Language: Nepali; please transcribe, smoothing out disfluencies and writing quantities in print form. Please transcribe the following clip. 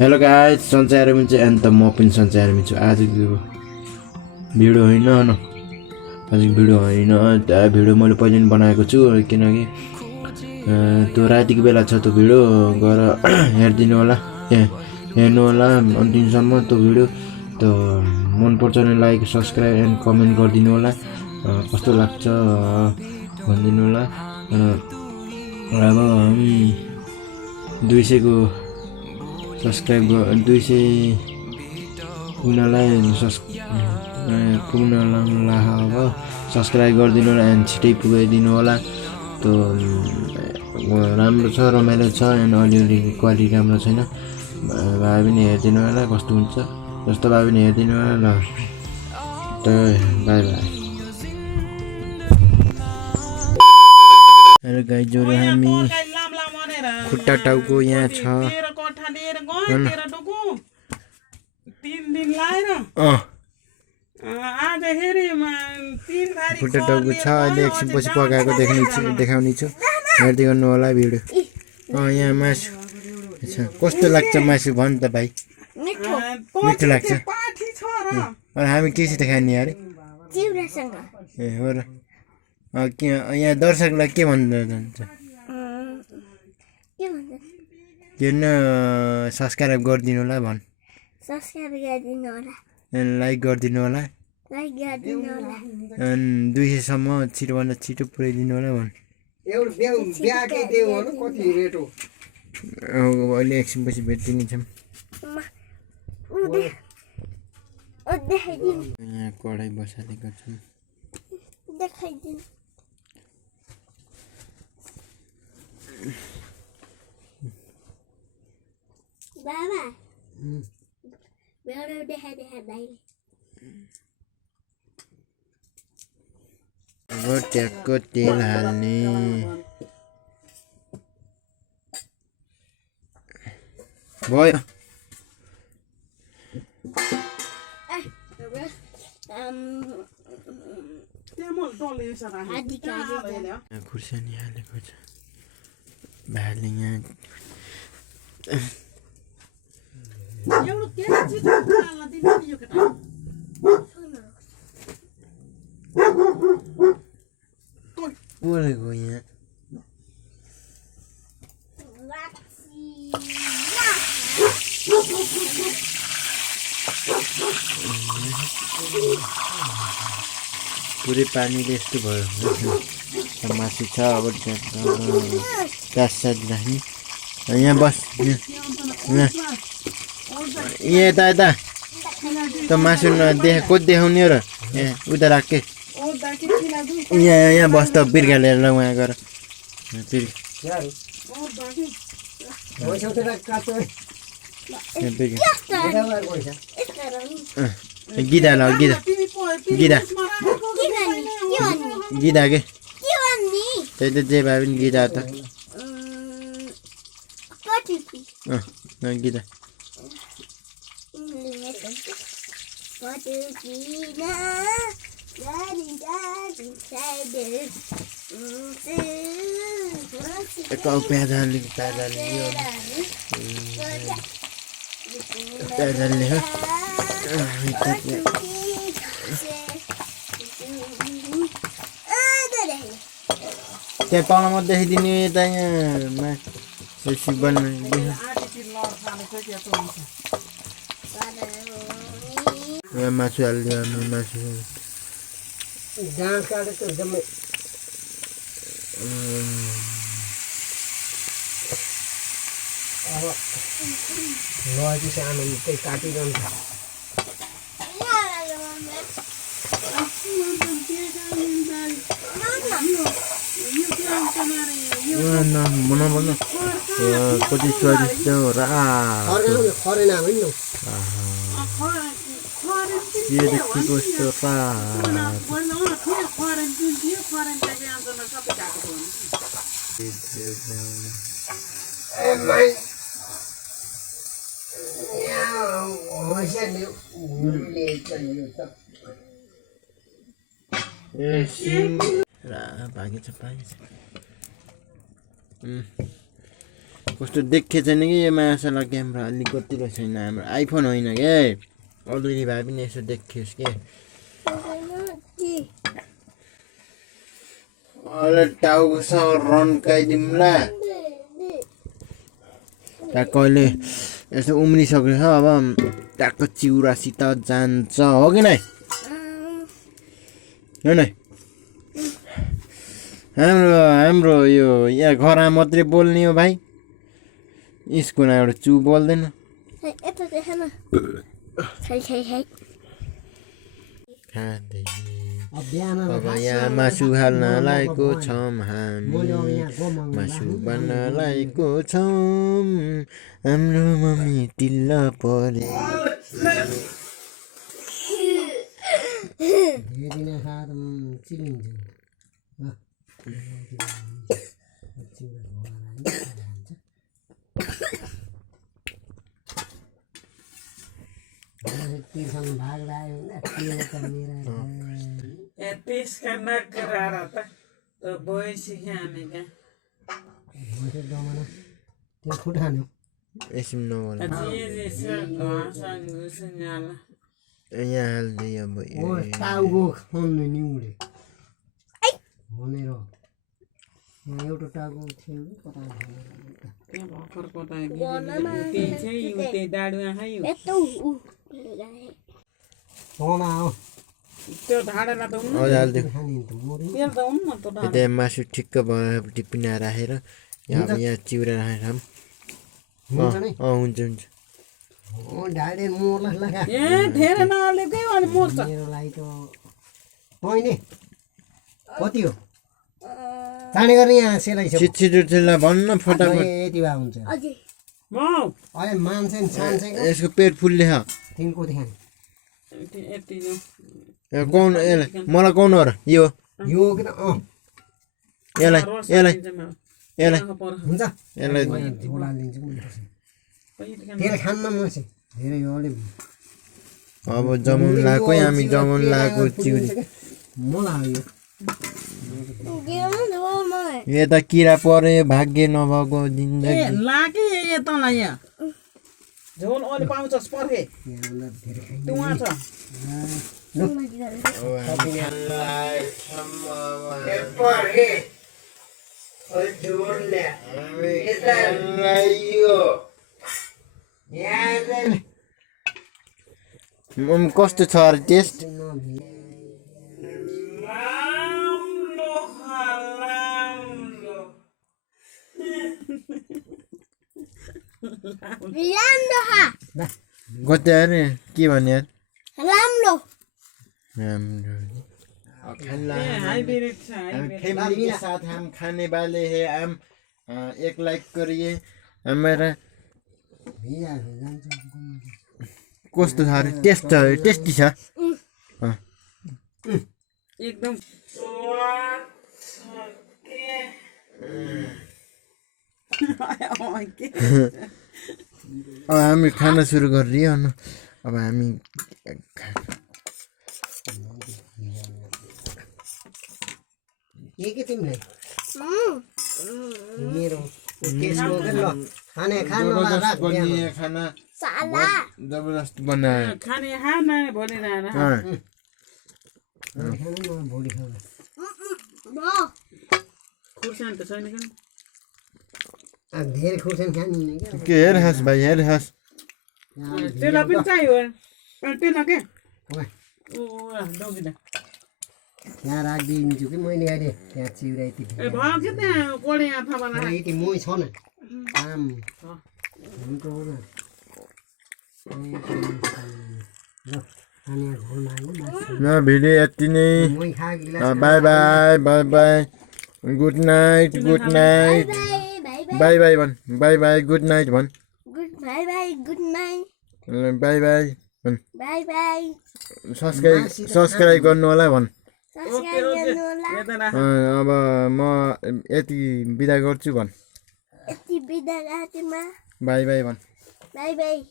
हेलो गाइस सञ्चार मिन्छु एन्ड त म पनि सञ्चार मिन्छु आजको भिडियो होइन न आजको भिडियो होइन त्यो भिडियो मैले पहिले पनि बनाएको छु किनकि त्यो रातिको बेला छ त्यो भिडियो गएर हेर्दिनु होला हेर्नु होला अन्तिमसम्म त्यो भिडियो त्यो मन पर्छ भने लाइक सब्स्क्राइब एन्ड कमेन्ट गरिदिनु होला कस्तो लाग्छ भनिदिनु होला अब हामी 200 को सब्स्क्राइब 200 पुग्नलाई अब सब्स्क्राइब गरिदिनु होला एन्ड छिटै पुगाइदिनु होला त्यो राम्रो छ रमाइलो छ एन्ड अलिअलि क्वालिटी राम्रो छैन भए पनि हेरिदिनु होला कस्तो हुन्छ जस्तो भए पनि हेरिदिनु होला ल त बाई बाई। हेलो गाइस जोरो हामी खुट्टा टाउको यहाँ छ खुट्टा टाउको छ अहिले एकछिनपछि पकाएको देखाउने छु हेर्दै गर्नु होला भिडियो यहाँ मासु अच्छा कस्तो लाग्छ मासु भन् त भाइ मिठो लाग्छ हामी केसित खाने अरे ए हो र यहाँ दर्शकलाई के भन्नु जान्छ किन सब्स्क्राइब गरिदिनु होला भन् लाइक गरिदिनु होला 200 सम्म छिटोभन्दा छिटो पुर्याइदिनु होला भन् अहिले एकछिनपछि भेटिने छौँ यहाँ कडाई बसालेको छौँ बाबा बेहोरा देखा दाइले अब ट्याकको तेल हाल्ने भयो खुर्सानी हालेको छ भाले यहाँ बोलेको यहाँ पुरै पानीले यस्तो भयो मासु छ अब प्याज साज राख्ने यहाँ बस यहाँ यता त मासु को देखाउने र यहाँ उता राखे यहाँ बस त बिर्का लिएर ल उहाँ गएर गिदा ल गिदा के त्यही त जे भए पनि गिदा त गिदा प्याज हाल्ने त्यहाँ तलमा देखिदिने यता यहाँ मासु हालिदियो मासु कति स्वादिष्ट र भागेछ कस्तो देखे छैन कि यो मायाशाला क्यामेरा अलि कतिको छैन हाम्रो आइफोन होइन के अलरेडी भए पनि यसो देखियोस् के अहिले टाउकोसँग रन्काइदिउँला ट्याक्क अहिले यसो उम्रिसकेछ अब ट्याक्क चिउरासित जान्छ हो कि नै हो नै हाम्रो यो यहाँ घरमा मात्रै बोल्ने हो भाइ स्कुलमा एउटा चु बोल्दैन अब यहाँ मासु हाल्न लागेको छौँ हामी मासु बन्न लागेको छौँ हाम्रो मम्मी टिल्ल परे त्यसका नगराएर त भैँसी खानेका एकछिन नबोल जे जे छ घाँसँग घुसुङ्गाला यहाँ हाल्दै अब टाउको खन्नु नि उडे भनेर एउटा टाउको थियो कता त्यहाँ भर्खर कता त्यही चाहिँ त्यही डाडुमा खायो त्यो ढाडेलाई त हुनु हालिदियो तेल त हुनु न त ढाडे त्यहाँ मासु ठिक्क भयो टिप्पिना राखेर यहाँ चिउरा राखेर हुन्छ नि हुन्छ हुन्छ ढाडे मोर्ला लगा ए धेरै नहालेकै अनि मर्छ मेरो लागि त होइन कति हो चाँडै गर्ने यहाँ सेलाइ छिटछिटोलाई भन्न फटाफट यति भए हुन्छ म अहिले मान्छे सान्छेको यसको पेट फुल्ले छ तिनको देखाने यति कौन यसलाई मलाई कौन हो र यो यो कि त यसलाई यसलाई यसलाई हुन्छ यसलाई झोला लिन्छु धेरै खान्न म चाहिँ धेरै हो अलिक अब जमाउन लगाएको हामी जमाउन लगाएको चिउरी मलाई यता किरा पर्यो भाग्य नभएको जिन्दगी लागे यतालाई यहाँ झोल अहिले पाउँछस् पर्खे त्यो उहाँ छ कस्तो छ अरे टेस्ट कति अरे के भन्ने यार राम्रो हाइब्रिड छ फैमिली के साथ हम खाने वाले हैं हम एक लाइक करिए हमारा कस्तो छ अरे टेस्टी छ एकदम अब हामी खाना सुरु गरियो अब हामी के तिमीलाई मेरो त्यसको ल खाने खाना खाना जबरजस्त बनायो खाने खाना भोलि भोलि खाना खुर्सानी त छैन कि धेरै खुर्सानी खाने क्या के हेर हाँस भाइ हेर हाँस त्यसलाई पनि चाहियो त्यसलाई के ओ डोकिँदा यहाँ राखिदिन्छु कि मैले अहिले त्यहाँ चिउरा यति ए भयो कि त्यहाँ कोडे यहाँ थाहा यति मै छ न काम हुन्छ हो न ल भिडियो यति नै मै खा by by by by good night good night by by भन् बाई बाई गुड नाइट भन् by by good night by by भन् बाई बाई सब्सक्राइब गर्नु होला भन् सब्सक्राइब गर्नु होला अब म यति बिदा गर्छु भन् यति बिदा रातिमा बाई बाई भन् बाई बाई